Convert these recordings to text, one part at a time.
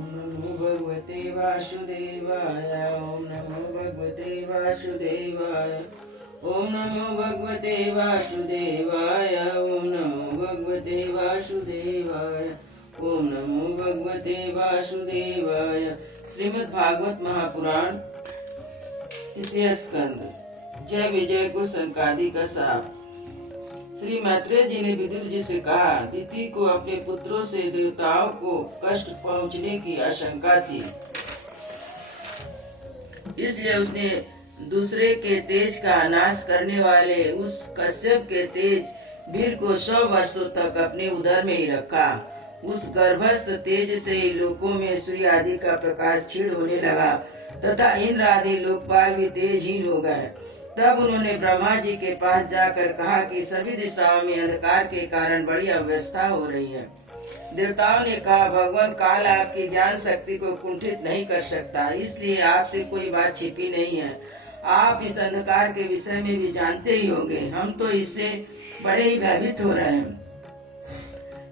नमो भगवते वासुदेवाय। ओम नमो भगवते वासुदेवाय। ओम नमो भगवते वासुदेवाय। ओम नमो भगवते वासुदेवाय। ओम नमो भगवते वासुदेवाय। श्रीमद् भागवत महापुराण तृतीय स्कंद। जय विजय को सनकादि का साप। श्री मैत्रेय जी ने विदुर जी से कहा, दिति को अपने पुत्रों से देवताओं को कष्ट पहुंचने की आशंका थी, इसलिए उसने दूसरे के तेज का नाश करने वाले उस कश्यप के तेज वीर को 100 वर्षों तक अपने उदर में ही रखा। उस गर्भस्थ तेज से ही लोकों में सूर्य आदि का प्रकाश क्षीण होने लगा तथा इंद्र आदि लोकपाल भी तेजहीन हो गए। तब उन्होंने ब्रह्मा जी के पास जाकर कहा कि सभी दिशाओं में अंधकार के कारण बड़ी अव्यवस्था हो रही है। देवताओं ने कहा, भगवान काल आपकी ज्ञान शक्ति को कुंठित नहीं कर सकता, इसलिए आपसे कोई बात छिपी नहीं है। आप इस अंधकार के विषय में भी जानते ही होंगे। हम तो इससे बड़े ही भयभीत हो रहे हैं।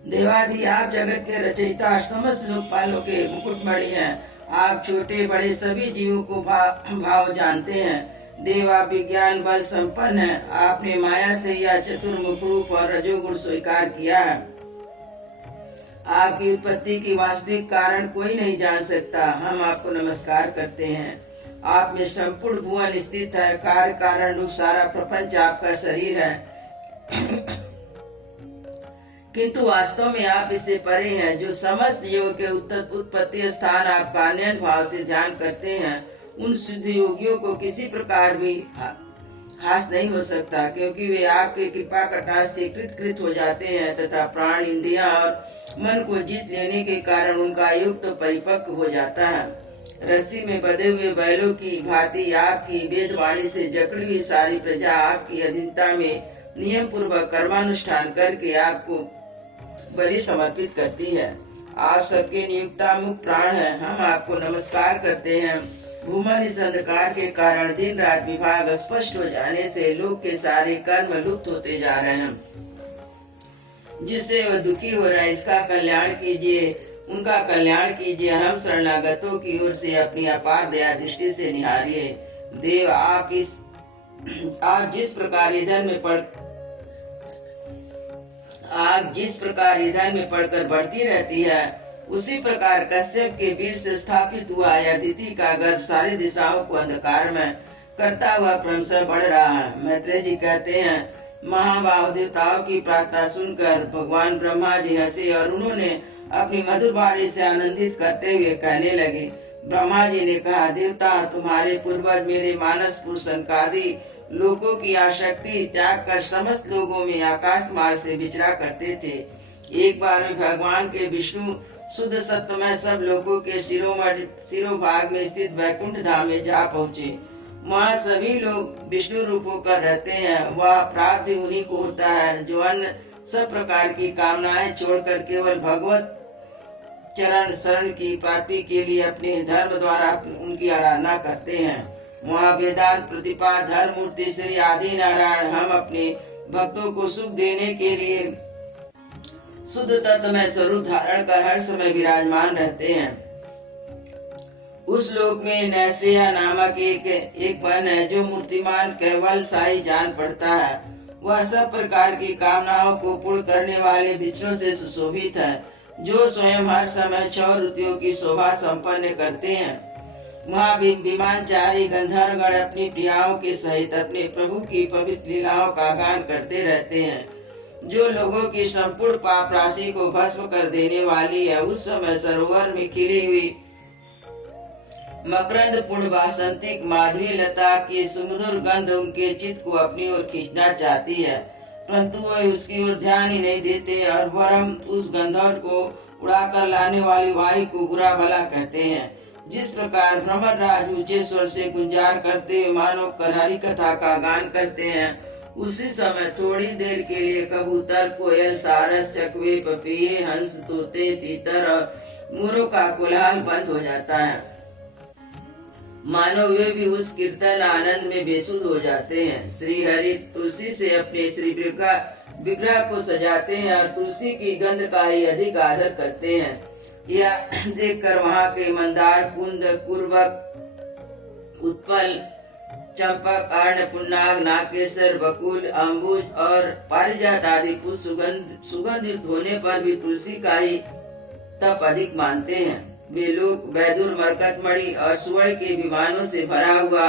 देवादि आप जगत के रचयिता समस्त लोकपालों के मुकुटमणि हैं। आप छोटे बड़े सभी जीवों को भाव जानते हैं। देवा विज्ञान बल संपन्न है। आपने माया से यह चतुर्मुख रूप और रजोगुण स्वीकार किया है। आपकी उत्पत्ति की वास्तविक कारण कोई नहीं जान सकता। हम आपको नमस्कार करते हैं। आप में संपूर्ण भुवन स्थित है। कार्य कारण रूप सारा प्रपंच आपका शरीर है, किंतु वास्तव में आप इससे परे हैं। जो समस्त जीवों के उत्पत्ति स्थान आपका अन्य भाव से ध्यान करते हैं, उन सिद्ध योगियों को किसी प्रकार भी हास नहीं हो सकता, क्योंकि वे आपके कृपा कटाक्ष से कृत हो जाते हैं तथा प्राण इंद्रियां और मन को जीत लेने के कारण उनका युग तो परिपक्व हो जाता है। रस्सी में बंधे हुए बैलों की भांति आपकी वेदवाणी से जकड़ी हुई सारी प्रजा आपकी अधीनता में नियम पूर्वक कर्मानुष्ठान करके आपको बलि समर्पित करती है। आप सबके नियुक्ता मुख प्राण हैं। हम आपको नमस्कार करते हैं। भूमन इस अंधकार के कारण दिन रात विभाग स्पष्ट हो जाने से लोक के सारे कर्म लुप्त होते जा रहे हैं, जिससे वह दुखी हो रहे हैं। इसका कल्याण कीजिए, उनका कल्याण कीजिए। हम शरणागतों की ओर से अपनी अपार दया दृष्टि से निहारिए। देव, आप जिस प्रकार ईंधन में पड़कर बढ़ती रहती है, उसी प्रकार कश्यप के वीर से स्थापित हुआ यह दिति का गर्भ सारी दिशाओं को अंधकार में करता हुआ क्रमशः बढ़ रहा है। मैत्रेय जी कहते हैं, महाभाव देवताओं की प्रार्थना सुनकर भगवान ब्रह्मा जी हंसे और उन्होंने अपनी मधुर वाणी से आनंदित करते हुए कहने लगे। ब्रह्मा जी ने कहा, देवता, तुम्हारे पूर्वज मेरे मानस पुरुष सनकादि लोगों की आसक्ति त्याग कर समस्त लोगों में आकाश मार्ग से विचरा करते थे। एक बार वे भगवान के विष्णु शुद्ध सत्व में सब लोगों के शिरोभाग में स्थित वैकुंठ धाम में जा पहुँचे। वहाँ सभी लोग विष्णु रूप होकर रहते हैं। वह प्राप्ति उन्हीं को होता है जो अन्य सब प्रकार की कामनाएं छोड़कर केवल भगवत चरण शरण की प्राप्ति के लिए अपने धर्म द्वारा उनकी आराधना करते हैं। वहाँ वेदांत प्रतिपाद धर्म मूर्ति श्री आदि नारायण हम अपने भक्तों को सुख देने के लिए शुद्ध तत्व में स्वरूप धारण कर हर समय विराजमान रहते हैं। उस लोक में नैसेया नामक एक वन है जो मूर्तिमान केवल साई जान पड़ता है। वह सब प्रकार की कामनाओं को पूर्ण करने वाले वृक्षों से सुशोभित है, जो स्वयं हर समय 6 ऋतुओं की शोभा संपन्न करते हैं। वहाँ विमानचारी गंधर्वगण अपनी प्रियाओं के सहित अपने प्रभु की पवित्र लीलाओं का गान करते रहते हैं, जो लोगों की संपूर्ण पाप राशि को भस्म कर देने वाली है। उस समय सरोवर में खिली हुई मकरंद पूर्ण वासंतिक माधवी लता की सुमधुर गंध उनके चित्त को अपनी ओर खींचना चाहती है, परंतु वह उसकी ओर ध्यान ही नहीं देते और वरम उस गंधर्व को उड़ाकर लाने वाली वायु को बुरा भला कहते हैं। जिस प्रकार भ्रमर राज ऊंचे स्वर से गुंजार करते हुए मानव हरि कथा का गान करते हैं, उसी समय थोड़ी देर के लिए कबूतर, कोयल, सारस, चकवे, पपीहे, हंस, तोते, तीतर और मोरों का कोलाहल बंद हो जाता है। मानो वे भी उस कीर्तन आनंद में बेसुध हो जाते हैं। श्री हरि तुलसी से अपने श्री विग्रह को सजाते हैं और तुलसी की गंध का ही अधिक आदर करते हैं। यह देखकर वहाँ के मंदार, कुंद, कुर्बक, उत्पल, चंपक, अर्ण, पुन्नाग, नागकेसर, बकुल, अम्बुज और पारिजात आदि पुष्प सुगंधित होने पर भी तुलसी का ही तप अधिक मानते हैं। वे लोग बैदुर, मरकतमणि और सुवर्ण के विमानों से भरा हुआ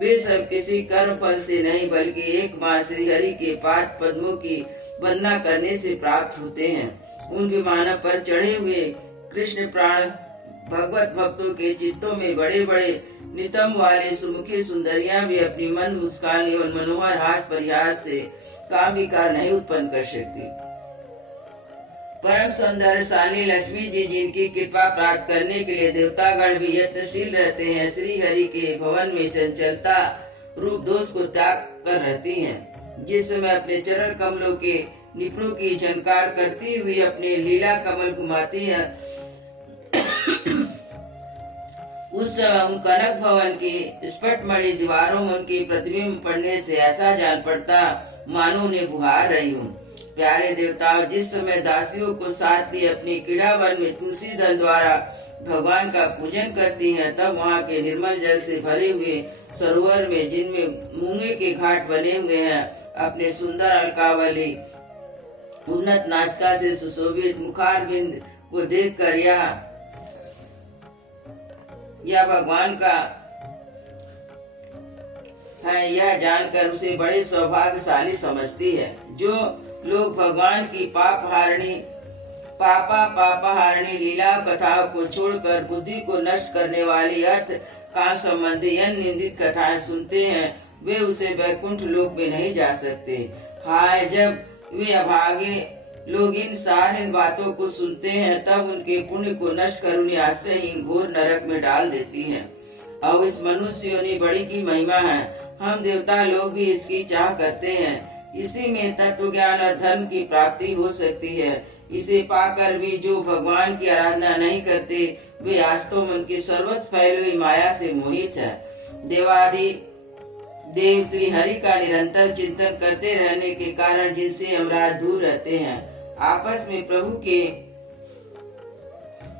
वे सब किसी कर्म फल से नहीं बल्कि एक माँ श्री हरि के पाद पद्मों की वंदना करने से प्राप्त होते हैं। उन विमानों पर चढ़े हुए कृष्ण प्राण भगवत भक्तों के चित्तों में बड़े बड़े नितंब वाले सुमुखी सुंदरियां भी अपनी मन मुस्कान एवं मनोहर हास परिहास से काम विकार नहीं उत्पन्न कर सकती। परम सौंदर्यशाली लक्ष्मी जी जिनकी कृपा प्राप्त करने के लिए देवतागण भी यत्नशील रहते हैं, श्री हरि के भवन में चंचलता रूप दोष को त्याग कर रहती हैं। जिस समय अपने चरण कमलों के निपुणों की झनकार करती हुई अपने लीला कमल घुमाती है, उस समय उन कनक भवन की स्फटमणि दीवारों में उनकी प्रतिबिंब पड़ने से ऐसा जान पड़ता मानो उन्हें बुहार रही हूँ। प्यारे देवताओं, जिस समय दासियों को साथ लिए अपनी क्रीड़ा वन में तुलसी दल द्वारा भगवान का पूजन करती हैं, तब वहाँ के निर्मल जल से भरे हुए सरोवर में जिनमें मूंगे के घाट बने हुए हैं, अपने सुंदर अलकावली उन्नत नासिका से सुशोभित मुखारबिंद को देखकर यह भगवान का है यह जानकर उसे बड़े सौभाग्यशाली समझती है। जो लोग भगवान की पापाहारिणी लीला कथाओं को छोड़कर बुद्धि को नष्ट करने वाली अर्थ काम संबंधी निंदित कथाएं सुनते हैं, वे उसे वैकुंठ लोक में नहीं जा सकते। हाय, जब वे अभागे लोग इन सारी बातों को सुनते हैं, तब उनके पुण्य को नष्ट कर उन्हें आश्रयहीन घोर नरक में डाल देती हैं। अब इस मनुष्य योनि बड़ी की महिमा है, हम देवता लोग भी इसकी चाह करते हैं। इसी में तत्व ज्ञान और धर्म की प्राप्ति हो सकती है। इसे पाकर भी जो भगवान की आराधना नहीं करते, वे आज तो मन की सर्वत्र फैली हुई माया से मोहित है। देवादि देव श्री हरि का निरंतर चिंतन करते रहने के कारण जिनसे यमराज दूर रहते हैं, आपस में प्रभु के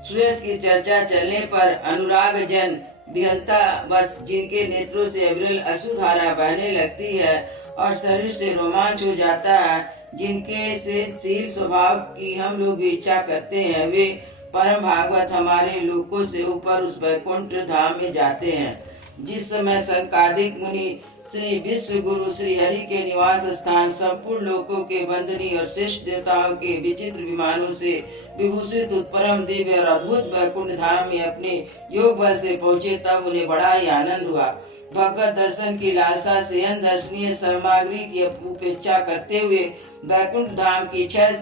सुयश की चर्चा चलने पर अनुराग जन विहलता बस जिनके नेत्रों से अविरल अश्रुधारा बहने लगती है और शरीर से रोमांच हो जाता है, जिनके से शील स्वभाव की हम लोग भी इच्छा करते हैं, वे परम भागवत हमारे लोकों से ऊपर उस वैकुंठ धाम में जाते हैं। जिस समय संकादिक मुनि श्री विश्व गुरु श्री हरि के निवास स्थान संपूर्ण लोकों के वंदनीय और श्रेष्ठ देवताओं के विचित्र विमानों से विभूषित परम दिव्य और अद्भुत वैकुंठ धाम में अपने योग बल से पहुँचे, तब उन्हें बड़ा ही आनंद हुआ। भगवत दर्शन की लालसा से अन दर्शनीय सामग्री की उपेक्षा करते हुए वैकुंठ धाम की 6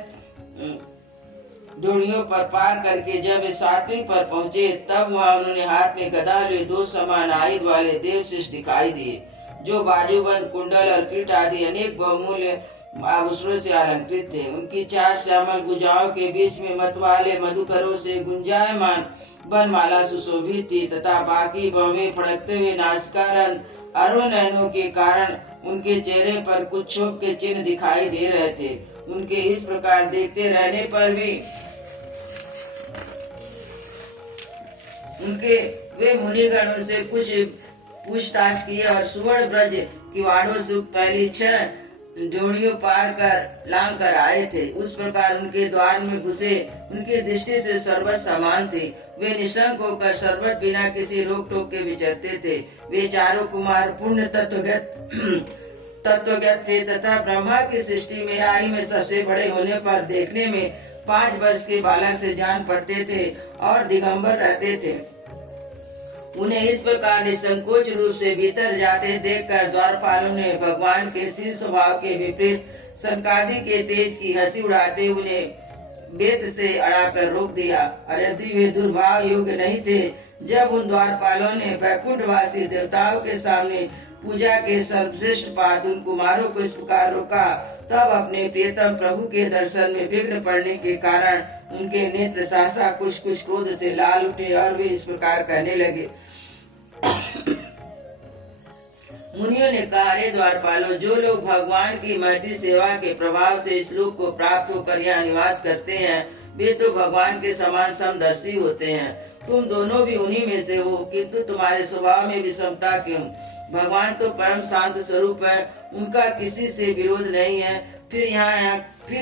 डोरियों पर पार करके जब वे 7वीं पर पहुँचे, तब वहाँ उन्होंने हाथ में गदा लिए 2 समान आयुध वाले देव शिष्य दिखाई दिए, जो बाजूबंद, कुंडल और किट आदि अनेक बहुमूल्य आभूषणों से अलंकृत थे। उनकी 4 श्यामल भुजाओं के बीच में मतवाले मधुकरों से गुंजायमान बनमाला सुशोभित थी तथा बाकी भवें फड़कते हुए नासिकारंध्र अरुण नयनों के कारण उनके चेहरे पर कुछ क्षोभ के चिन्ह दिखाई दे रहे थे। उनके इस प्रकार देखते रहने पर भी उनके वे मुनिगण उनसे कुछ पूछताछ किए और सुवर्ण ब्रज किवाड़ों से पहली 6 जोड़ियों पार कर लांग कर आए थे। उस प्रकार उनके द्वार में घुसे उनकी दृष्टि से सर्वत समान थी। वे निशंक होकर सर्वत बिना किसी रोक टोक के विचरते थे। वे चारों कुमार पूर्ण तत्वज्ञ थे तथा ब्रह्मा की सृष्टि में आयु में सबसे बड़े होने पर देखने में 5 वर्ष के बालक से जान पड़ते थे और दिगंबर रहते थे। उन्हें इस प्रकार निसंकोच रूप से भीतर जाते देखकर द्वारपालों ने भगवान के शील स्वभाव के विपरीत संकादि के तेज की हंसी उड़ाते उन्हें बेत से अड़ाकर रोक दिया। अरे वे दुर्भाव योग्य नहीं थे। जब उन द्वारपालों ने वैकुंठवासी देवताओं के सामने पूजा के सर्वश्रेष्ठ पात्र उन कुमारों को इस प्रकार रोका, तब अपने प्रियतम प्रभु के दर्शन में विघ्न पड़ने के कारण उनके नेत्र सहसा कुछ कुछ क्रोध से लाल उठे और वे इस प्रकार कहने लगे। मुनियों ने कहा, अरे द्वारपालों, जो लोग भगवान की महती सेवा के प्रभाव से इस लोक को प्राप्त होकर यहाँ निवास करते हैं, वे तो भगवान के समान समदर्शी होते हैं। तुम दोनों भी उन्हीं में से हो, किंतु तुम्हारे स्वभाव में विषमता क्यों? भगवान तो परम शांत स्वरूप है, उनका किसी से विरोध नहीं है। फिर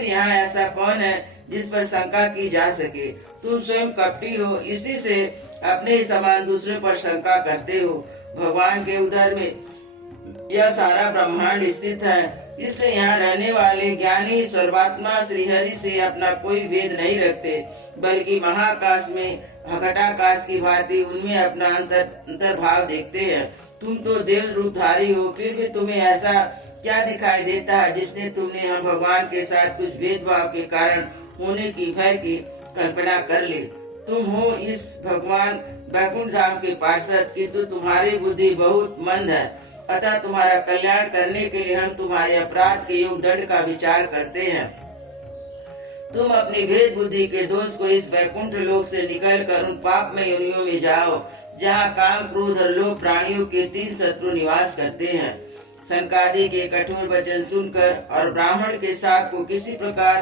यहाँ ऐसा कौन है जिस पर शंका की जा सके? तुम स्वयं कपटी हो, इसी से अपने ही समान दूसरे पर शंका करते हो। भगवान के उदर में यह सारा ब्रह्मांड स्थित है, इसलिए यहाँ रहने वाले ज्ञानी सर्वात्मा श्रीहरि से अपना कोई भेद नहीं रखते, बल्कि महाकाश में घटाकाश की भांति उनमें अपना अंतर्भाव देखते हैं। तुम तो देव रूपधारी हो, फिर भी तुम्हें ऐसा क्या दिखाई देता है जिसने तुमने हम भगवान के साथ कुछ भेदभाव के कारण होने की भय की कल्पना कर ली? तुम हो इस भगवान बैकुंठ धाम के पार्षद, किंतु तुम्हारी बुद्धि बहुत मंद है। अतः तुम्हारा कल्याण करने के लिए हम तुम्हारे अपराध के योग दंड का विचार करते हैं। तुम अपनी भेद बुद्धि के दोष को इस वैकुंठ लोक से निकल कर उन पाप में योनियों में जाओ, जहाँ काम, क्रोध और लोभ प्राणियों के 3 शत्रु निवास करते हैं। सनकादि के कठोर वचन सुनकर और ब्राह्मण के शाप को किसी प्रकार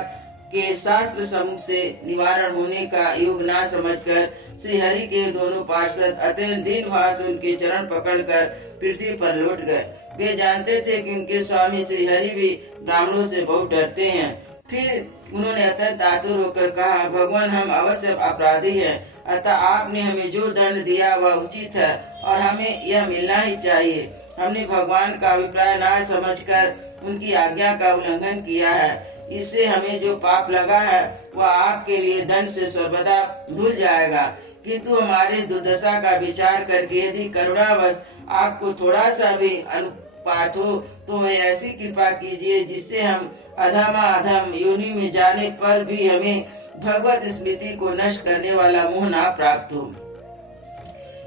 के शास्त्र सम्मुख से निवारण होने का योग ना समझकर श्री हरि के दोनों पार्षद अत्यंत दीन भाव से उनके चरण पकड़कर पृथ्वी पर लौट गए। वे जानते थे कि उनके स्वामी श्री हरि भी ब्राह्मणों से बहुत डरते हैं। फिर उन्होंने अत्यंत आतुर होकर कहा, भगवान, हम अवश्य अपराधी हैं, अतः आपने हमें जो दंड दिया वह उचित है और हमें यह मिलना ही चाहिए। हमने भगवान का अभिप्राय ना समझकर उनकी आज्ञा का उल्लंघन किया है, इससे हमें जो पाप लगा है वह आपके लिए दंड से सर्वदा धुल जाएगा। किंतु हमारी दुर्दशा का विचार करके यदि करुणावश आपको थोड़ा सा भी अनुपात हो तो ऐसी कृपा कीजिए जिससे हम अधम योनि में जाने पर भी हमें भगवत स्मृति को नष्ट करने वाला मोह ना प्राप्त हो।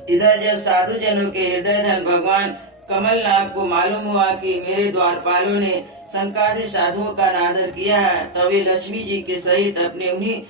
इधर जब साधु जनों के हृदय धन भगवान कमलनाथ को मालूम हुआ कि मेरे द्वारपालों ने संकादि साधुओं का अनादर किया है, तभी लक्ष्मी जी के सहित अपने उन्हीं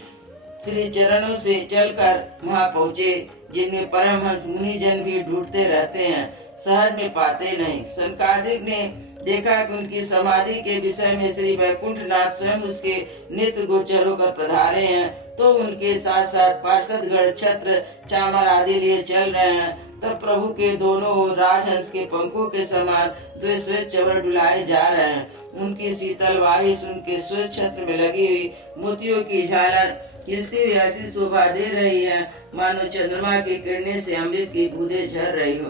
श्री चरणों से चलकर वहां पहुँचे, जिनमें परमहंस मुनि जन भी ढूंढते रहते हैं, सहज में पाते नहीं। संकादिक ने देखा कि उनकी समाधि के विषय में श्री वैकुंठनाथ स्वयं उसके नेत्र गोचर होकर पधारे हैं, तो उनके साथ साथ पार्षदगण छत्र चामर आदि लिए चल रहे हैं। तब प्रभु के दोनों ओर राजहंस के पंखों के समान 2 श्वेत चवर डुलाए जा रहे हैं। उनकी शीतल वायु उनके श्वेत छत्र में लगी हुई मोतियों की झालर हिलती हुई ऐसी शोभा दे रही है, मानो चंद्रमा की किरणें से अमृत की बूंदें झर रही हो।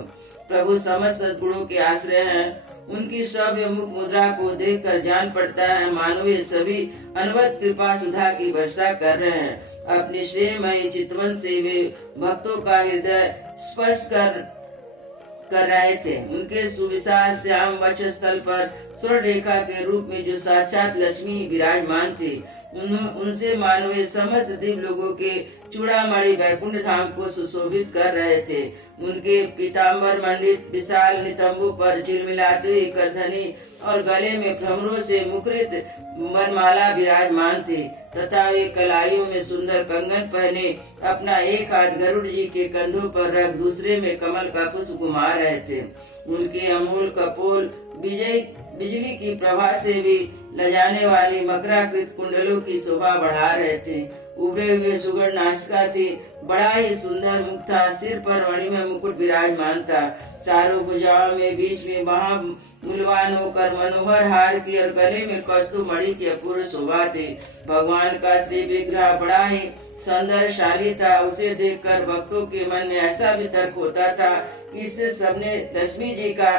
प्रभु समस्त सद्गुणों के आश्रय हैं। उनकी सभ्य मुख मुद्रा को देखकर जान पड़ता है मानो ये सभी अनवरत कृपा सुधा की वर्षा कर रहे हैं। अपनी श्रेयमयी चितवन से वे भक्तों का हृदय स्पर्श कर रहे थे। उनके सुविशाल श्याम वक्षस्थल पर स्वर्ण रेखा के रूप में जो साक्षात लक्ष्मी विराजमान थी, उनसे मानवे समस्त दिव्य लोगों के चूड़ामणि वैकुंठ धाम को सुशोभित कर रहे थे। उनके पीताम्बर मंडित विशाल नितंबों पर झिलमिलाती हुई करधनी और गले में भ्रमरों से मुखरित वरमाला विराजमान थी, तथा वे कलाइयों में सुंदर कंगन पहने अपना एक हाथ गरुड़ जी के कंधों पर रख दूसरे में कमल का पुष्प घुमा रहे थे। उनके अमूल कपोल बिजली की प्रभा से भी लजाने वाली मकराकृत कुंडलों की शोभा बढ़ा रहे थे। उभरे हुए सुगढ़ नासिका थी, बड़ा ही सुंदर मुख था, सिर पर मणिमय मुकुट विराजमान था, चारों भुजाओं में बीच में महा मूल्यवान होकर मनोहर हार की और गले में कस्तूर मणि की अपूर्व शोभा थी। भगवान का श्री विग्रह बड़ा ही सौंदर्यशाली था। उसे देखकर भक्तों के मन में ऐसा वितर्क होता था कि इससे सबने लक्ष्मी जी का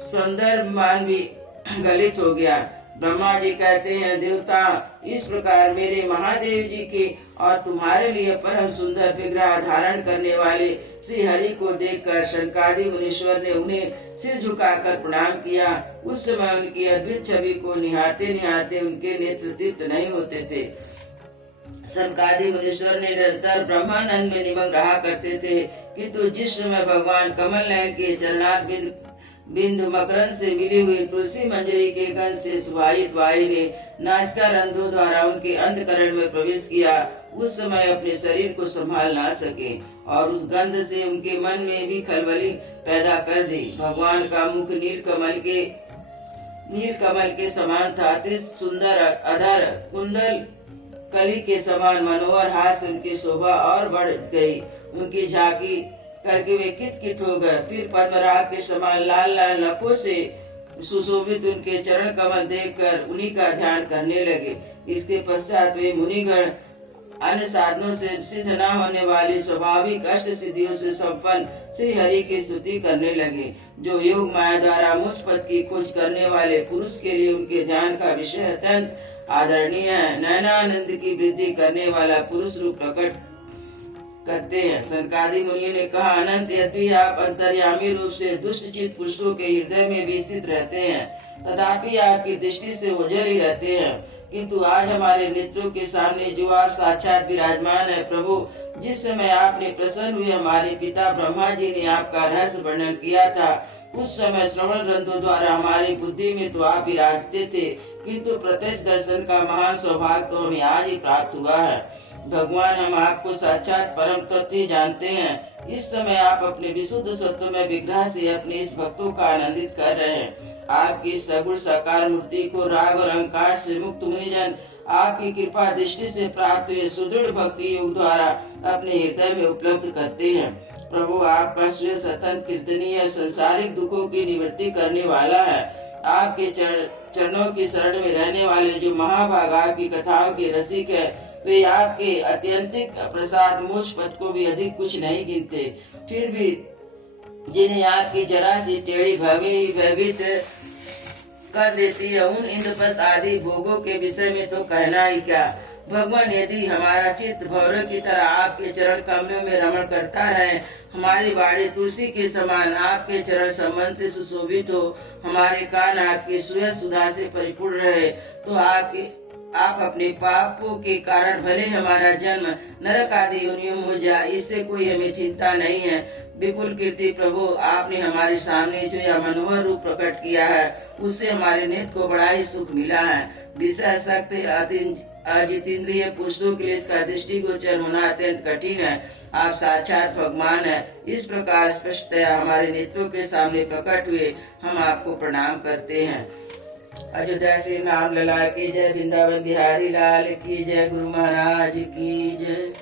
सौंदर्य मान भी गलित हो गया। ब्रह्मा जी कहते हैं, देवता, इस प्रकार मेरे महादेव जी की और तुम्हारे लिए परम सुंदर विग्रह धारण करने वाले श्री हरि को देखकर शनकादि मुनीश्वर ने उन्हें सिर झुकाकर प्रणाम किया। उस समय उनकी अद्भुत छवि को निहारते निहारते उनके नेत्र तृप्त नहीं होते थे। शनकादि मुनीश्वर ने निरंतर ब्रह्मानंद में निमग्न रहा करते थे, किंतु जिस समय भगवान कमल नयन के चरणार बिंदु मकरंद से मिली हुई तुलसी मंजरी के गंध से सुवाहित वायु ने नासिका रंध्रों द्वारा उनके अंतकरण में प्रवेश किया, उस समय अपने शरीर को संभाल ना सके और उस गंध से उनके मन में भी खलबली पैदा कर दी। भगवान का मुख नील कमल के समान था, अति सुंदर अधर कली के समान मनोहर हास्य उनकी शोभा और बढ़ गई। उनकी झांकी करके वे कित हो गए। फिर पद्मराग के समान लाल लाल नखों से सुशोभित उनके चरण कमल देखकर उन्हीं का ध्यान करने लगे। इसके पश्चात वे मुनिगण अन्य साधनों से सिद्ध न होने वाली स्वाभाविक अष्ट सिद्धियों से संपन्न श्री हरि की स्तुति करने लगे, जो योग माया द्वारा मुझ पद की खोज करने वाले पुरुष के लिए उनके ध्यान का विषय अत्यंत आदरणीय है। नयनानंद की वृद्धि करने वाला पुरुष रूप प्रकट करते हैं। सनकादि मुनि ने कहा, अनंत यद्यपि आप अंतर्यामी रूप से दुष्ट चित्त पुरुषों के हृदय में भी स्थित रहते हैं, तथापि आपकी दृष्टि से ओझल ही रहते हैं। किंतु आज हमारे नेत्रों के सामने जो आप साक्षात विराजमान है प्रभु, जिस समय आपने प्रसन्न हुए हमारे पिता ब्रह्मा जी ने आपका रहस्य वर्णन किया था, उस समय श्रवण ग्रंथों द्वारा हमारी बुद्धि में तो आप विराजते थे, किंतु प्रत्यक्ष दर्शन का महान सौभाग्य तो हमें आज ही प्राप्त हुआ है। भगवान, हम आपको साक्षात परम तत्व जानते हैं। इस समय आप अपने विशुद्ध सत्व में विग्रह से अपने इस भक्तों का आनंदित कर रहे हैं। आपकी सगुण साकार मूर्ति को राग और अहंकार से मुक्त मुनिजन आपकी कृपा दृष्टि से प्राप्त हुए सुदृढ़ भक्ति योग द्वारा अपने हृदय में उपलब्ध करते हैं। प्रभु, आपका स्वयं सतत कीर्तनीय संसारिक दुखों की निवृत्ति करने वाला है। आपके चरणों की शरण में रहने वाले जो महाभाग आपकी कथाओं के रसिक है, वे आपके अत्यंतिक प्रसाद मुझ पद को भी अधिक कुछ नहीं गिनते। फिर भी जिन्हें आपकी जरा सी टेढ़ी भयभीत कर देती है, उन इंद्रपस आदि भोगों के विषय में तो कहना ही क्या। भगवान, यदि हमारा चित्त भौरों की तरह आपके चरण कमलों में रमण करता रहे, हमारी बाड़ी तुलसी के समान आपके चरण संबंध से सुशोभित हो, हमारे कान आपकी सुयस सुधा से परिपूर्ण रहे, तो आप अपने पापों के कारण भले हमारा जन्म नरक आदि योनियों में हो जाए, इससे कोई हमें चिंता नहीं है। विपुल कीर्ति प्रभु, आपने हमारे सामने जो यह मनोहर रूप प्रकट किया है, उससे हमारे नेत्र को बड़ा ही सुख मिला है। विषय शक्ति अजितेंद्रिय पुरुषों के लिए इसका दृष्टिगोचर होना अत्यंत कठिन है। आप साक्षात भगवान है। इस प्रकार स्पष्टतया हमारे नेत्रों के सामने प्रकट हुए हम आपको प्रणाम करते हैं। अयोध्या श्री राम लला की जय, वृंदावन बिहारी लाल की जय, गुरु महाराज की जय।